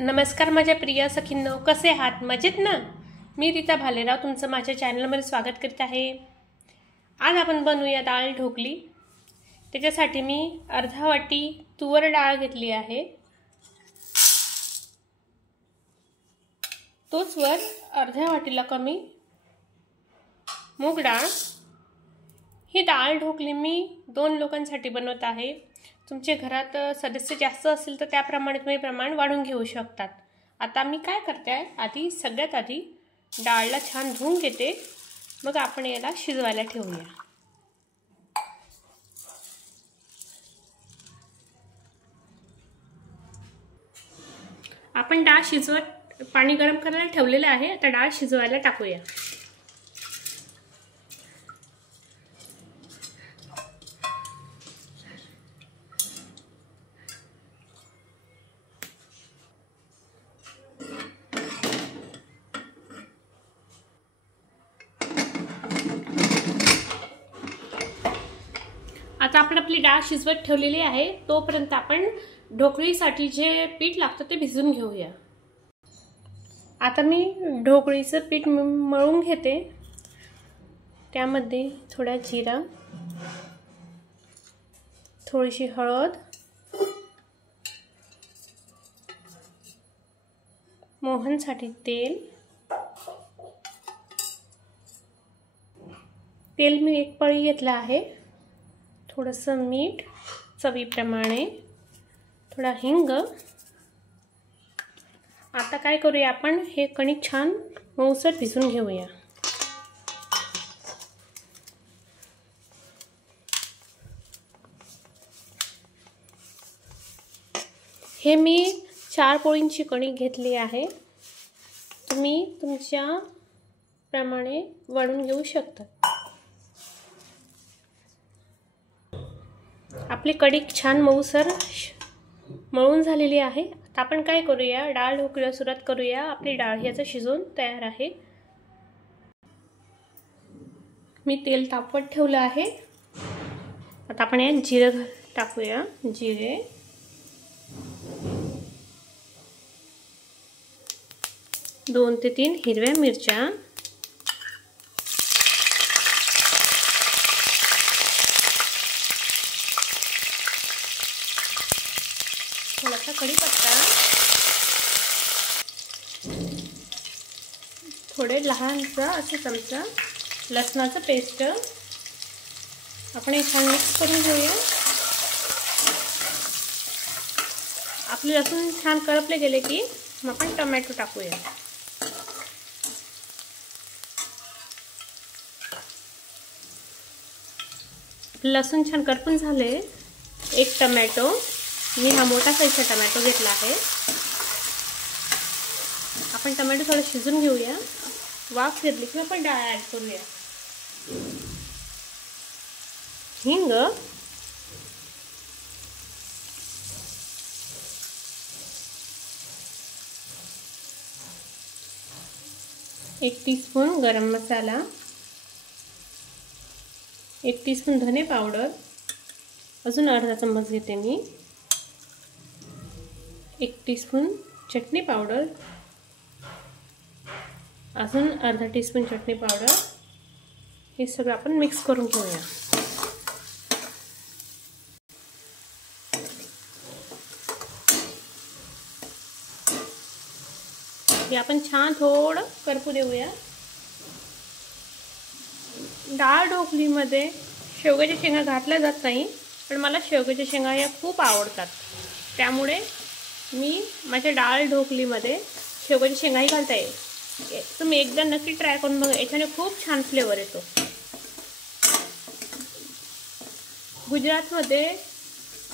नमस्कार माझ्या प्रिय सखींनो, कसे आहात? मजेत ना? मी रीता भालेराव तुमचं माझ्या चॅनलमध्ये स्वागत करत आहे। आज आपण बनवूया डाळ ढोकली। त्याच्यासाठी मी अर्धा वाटी तुवर डाळ घेतली आहे। तोच वर अर्ध्या वाटीला कमी मूग डाळ। ही डाळ ढोकली मी 2 लोकांसाठी बनवत आहे। तुमच्या घरात सदस्य जास्त असतील तर त्याप्रमाणे तुम्ही प्रमाण वाढवून घेऊ शकतात। आता मी काय करते आहे, सगळ्यात आधी डाळला छान धुवून घेते, मग आपण याला शिजवायला ठेवूया। आपण डाळ शिजवत पाणी गरम करायला ठेवलेले आहे। आता डाळ शिजवायला टाकूया। आता आपण आपली डाळ शिजवत ठेवलेली आहे, तोपर्यंत आपण ढोकळीसाठी जे पीठ लागतं ते भिजवून घेऊया। आता मी ढोकळीचं पीठ मळून घेते। त्यामध्ये थोडा जिरा, थोडीशी हळद, मोहनसाठी तेल मी 1 पळी घेतला आहे। थोडंसं मीठ चवीप्रमाणे, थोडा हिंग। आता काय करूया, आपण हे कणिक छान मऊसर भिजवून घेऊया। हे मी 4 पोळींची कणिक घेतली आहे। तुम्ही तुमच्या प्रमाणे वाढवून घेऊ शकता। आपली कणिक छान मऊसर मळून झालेली आहे। आता आपण काय करूया, डाळ ढोकळीला सुरुवात करूया। आपली डाळ ह्याचं शिजवून तयार आहे। मी तेल तापवत ठेवलं आहे। आता आपण यात जिरे टाकूया। जिरे, 2 ते 3 हिरव्या मिरच्या, थोडासा कढीपत्ता, थोडे लहानसा असे चमचा लसणाचं पेस्ट। आपण हे छान मिक्स करून घेऊया। आपले लसूण छान करपले गेले की मग आपण टोमॅटो टाकूया। लसूण छान करपून झाले। 1 टोमॅटो, मी हा मोठा साईजचा टोमॅटो घेतला आहे। आपण टोमॅटो थोडं शिजून घेऊया। वाफ घेतली की आपण डाळ ॲड करूया। हिंग, एक टीस्पून गरम मसाला, 1 टीस्पून धने पावडर, अजून अर्धा चम्मच घेते मी, 1 टीस्पून चटणी पावडर, अजून अर्धा टीस्पून चटणी पावडर। हे सगळं आपण मिक्स करून घेऊया। हे आपण छान थोडं करपू देऊया। डाळ ढोकलीमध्ये शेवग्याच्या शेंगा घातल्या जात नाही, पण मला शेवग्याच्या शेंगा या खूप आवडतात। त्यामुळे मी माझ्या डाळ ढोकलीमध्ये शेवग्याच्या शेंगाही घालता येईल। तुम्ही एकदा नक्की ट्राय करून बघा, याच्याने खूप छान फ्लेवर येतो। गुजरातमध्ये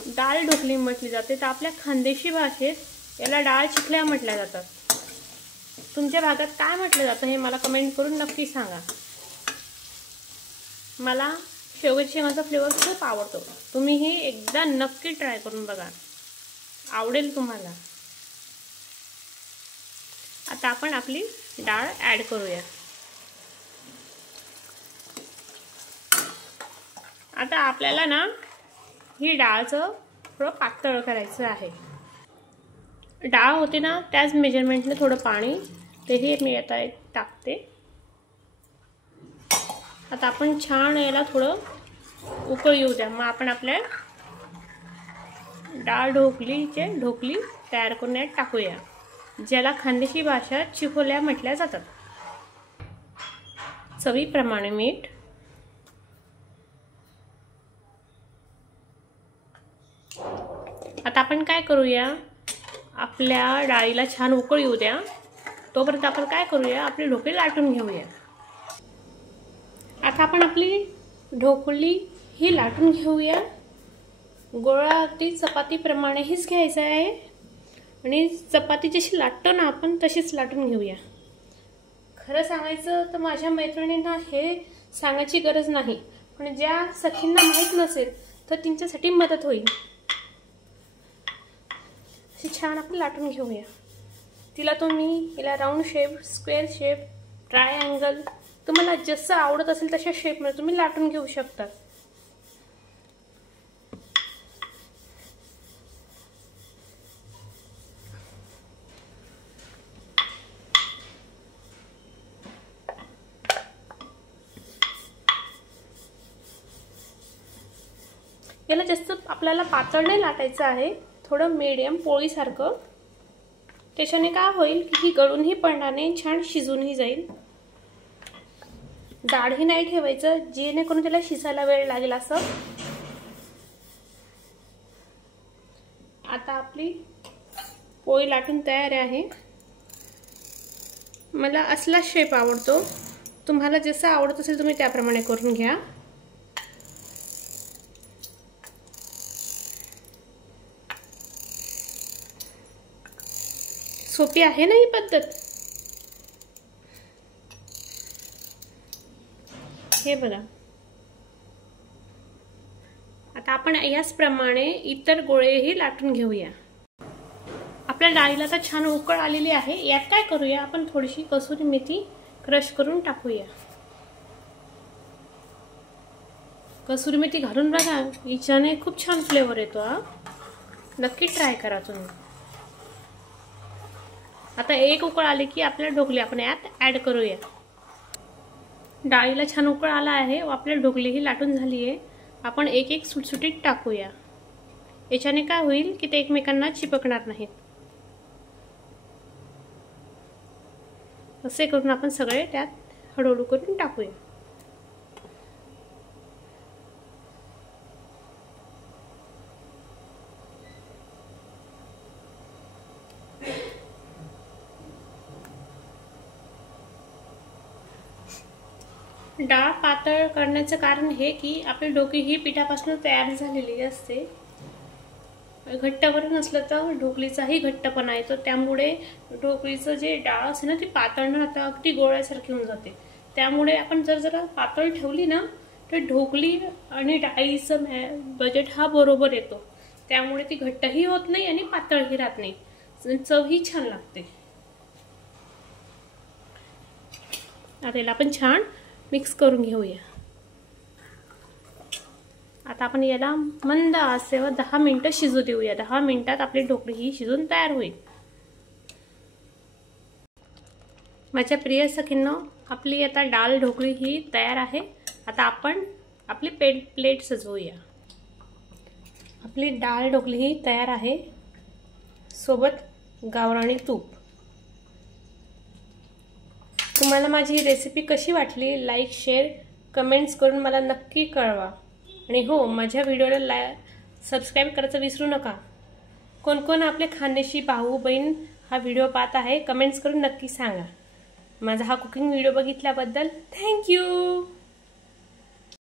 डाळ ढोकली म्हटली जाते, तर आपल्या खानदेशी भाषेत याला डाळ चिखल्या म्हटल्या जातात। तुमच्या भागात काय म्हटलं जातं हे मला कमेंट करून नक्की सांगा। मला शेवग्याच्या शेंगाचा फ्लेवर खूप आवडतो। तुम्हीही एकदा नक्की ट्राय करून बघा, आवडेल तुम्हाला। आता आपण आपली डाळ ॲड करूया। आता आपल्याला ना ही डाळचं थोडं पातळ करायचं आहे। डाळ होते ना त्याच मेजरमेंटने थोडं पाणी तेही मी आता एक टाकते। आता आपण छान याला थोडं उकळ येऊ द्या, मग आपण आपल्या डाळ ढोकली तयार करून यात टाकूया, ज्याला खानदेशी भाषेत चिकोल्या म्हटल्या जातात। चवीप्रमाणे मीठ, आता आपण काय करूया, आपल्या डाळीला छान उकळ येऊ द्या, तोपर्यंत आपण काय करूया, आपली ढोकळी लाटून घेऊया। आता आपण आपली ढोकळी ही लाटून घेऊया। गोळा अगदी चपातीप्रमाणे हीच घ्यायचा आहे आणि चपाती जशी लाटतो ना आपण तशीच लाटून घेऊया। खरं सांगायचं तर माझ्या मैत्रिणींना हे सांगायची गरज नाही, पण ज्या सखींना माहीत नसेल तर त्यांच्यासाठी मदत होईल। अशी छान आपण लाटून घेऊया। तिला तुम्ही हिला round shape, square shape, triangle तुम्हाला जसं आवडत असेल तशा शेपमध्ये तुम्ही लाटून घेऊ शकता। याला जास्त आपल्याला पातळ नाही लाटायचं आहे, थोडं मीडियम पोळीसारखं। त्याच्याने काय होईल की ही गळूनही पडणार नाही, छान शिजूनही जाईल। जाडही नाही ठेवायचं जेणेकरून त्याला शिजायला वेळ लागेल असं। आता आपली पोळी लाटून तयार आहे। मला असला शेप आवडतो, तुम्हाला जसा आवडत असेल तुम्ही त्याप्रमाणे करून घ्या। सोपी आहे ना ही पद्धत। हे बघा, आता आपण याचप्रमाणे इतर गोळेही लाटून घेऊया। आपल्या डाळीला तर छान उकळ आलेली आहे, यात काय करूया, आपण थोडीशी कसुरी मेथी क्रश करून टाकूया। कसुरी मेथी घालून बघा, हिच्याने खूप छान फ्लेवर येतो हा, नक्की ट्राय करा तुम्ही। आता एक उकळ आले की आपल्या ढोकली आपण यात ऍड करूया। डाळीला छान उकळ आला आहे व आपल्या ढोकली ही लाटून झाली आहे। आपण एक एक सुटसुटीत टाकूया, याच्याने काय होईल की ते एकमेकांना चिपकणार नाहीत। असे करून आपण सगळे त्यात हळूहळू करून टाकूया। डाळ पातळ करण्याचं कारण हे की आपली ढोकळी ही पिठापासून तयार झालेली असते। घट्टपणा नसलं तर ढोकळीचाही घट्टपणा येतो, त्यामुळे ढोकळीचं जे डाळ असते ना ती पातळ न राहता अगदी गोळ्यासारखी होऊन जाते। त्यामुळे आपण जरा पातळ ठेवली ना तर ढोकळी आणि डाळीचं बजेट हा बरोबर येतो, त्यामुळे ती घट्टही होत नाही आणि पातळही राहत नाही, चवही छान लागते। आता याला आपण छान मिक्स करून घेऊया। आता आपण याला मंद आचेवर 10 मिनिटं शिजू देऊया। 10 मिनिटात आपली ढोकळी ही शिजून तयार होईल। माझ्या प्रिय सखींनो, आपली आता डाळ ढोकळी ही तयार आहे। आता आपण आपली प्लेट सजवूया। आपली डाळ ढोकळी ही तयार आहे, सोबत गावरानी तूप। तुम्हाला माझी रेसिपी कशी वाटली, लाईक, शेअर, कमेंट्स करून मला नक्की कळवा। आणि हो, माझ्या व्हिडिओला सबस्क्राईब करायचं विसरू नका। कोण कोण आपले खानदेशी भाऊ बहीण हा व्हिडिओ पाहत आहे, कमेंट्स करून नक्की सांगा। माझा हा कुकिंग व्हिडिओ बघितल्याबद्दल थँक यू।